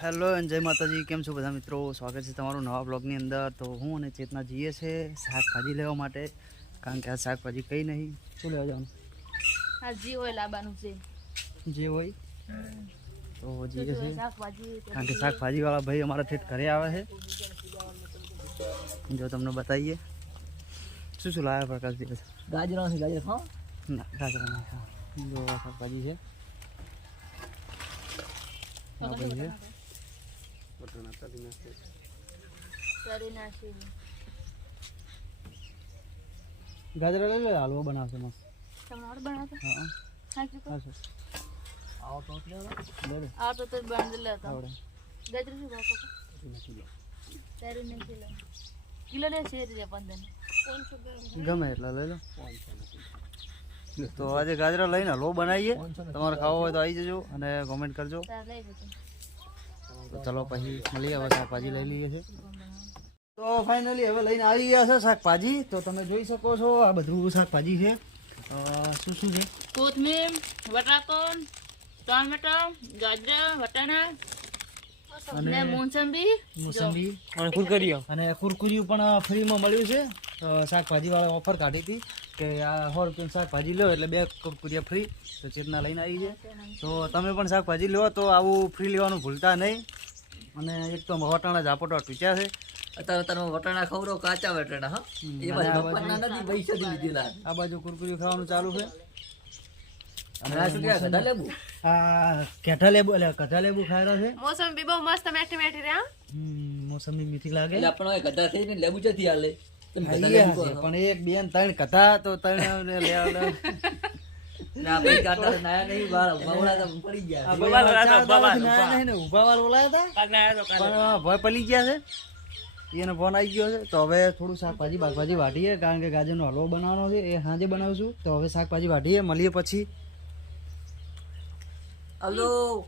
Hello અને જય માતાજી કેમ છો બધા મિત્રો? સ્વાગત છે તમારું નવા બ્લોગની અંદર. તો હું અને ચેતના જઈએ છે શાકભાજી લેવા માટે. કારણ કે આ શાકભાજી કંઈ નહીં. શું લેવા જવાનું? આ જી હોય લાવવાનું છે. જે હોય તો જઈએ છે. કારણ કે શાકભાજીવાળા ભાઈ અમારા ઠેઠ ઘરે આવે છે. જો તમને બતાવીએ. શું શું લાવ્યા પ્રકાશ દિવસ? ગાજરો છે ગાજર ખાઓ. ના ગાજરા. જો શાકભાજી છે. આ ભાઈ છે. કરી નાખી ગાજર લઈ લે હાલવો બનાવશે મસ્ત તમારે બનાવશે હા સાચું કહો આવો તો લે લે આ તો તો બંધ લેતો આવડે ગજરી શું ભાવ તારી નહીં કિલો કિલો ને શેરી રે પંદર ગમે એટલા લઈ લો. તો આજે ગાજરા લઈને હલવો બનાવીએ. તમારે ખાવો હોય તો આવી જજો અને કોમેન્ટ કરજો. તો ચલો પછી મળીએ, હવે શાકભાજી લઈ લઈએ છે તો ફાઇનલી હવે લઈને આવી ગયા છે શાકભાજી. તો તમે જોઈ શકો છો આ બધું શાકભાજી છે. શું શું છે? કોથમીર વટાકો ટમેટો, ગાજર, વટાણા અને મોસંબી મોસંબી અને કુરકુરીઓ અને કુરકુરીઓ પણ ફ્રીમાં મળ્યું છે. તો શાકભાજી વાળા ઓફર કાઢી હતી કે આ સો રૂપિયાની શાકભાજી લો એટલે બે કુરકુરિયા ફ્રી. તો ચેતના લઈને આવી છે. તો તમે પણ શાકભાજી લો તો આવું ફ્રી લેવાનું ભૂલતા નહીં. અને એક તો વટાણા ઝાપોટા ટૂચ્યા છે. અત્યારે તમે વટાણા ખવડો કાચા વટાણા હા? એ બાજુ નથી લીધેલા. આ બાજુ કુરકુરિયું ખાવાનું ચાલુ છે. મોસંબી બહુ મસ્ત મેઠી મોસંબી લાગે. આપણે લેબુ જતી હાલે. પણ એક બેન ત્રણ કથા તો ત્રણ ને ના ને એને ફોન આવી ગયો છે. તો હવે થોડું શાકભાજી બાકભાજી વાટીએ કારણ કે ગાજરનો હલવો બનાવવાનો છે. એ સાંજે બનાવશું. તો હવે શાકભાજી વાટીએ મળીએ પછી. હલો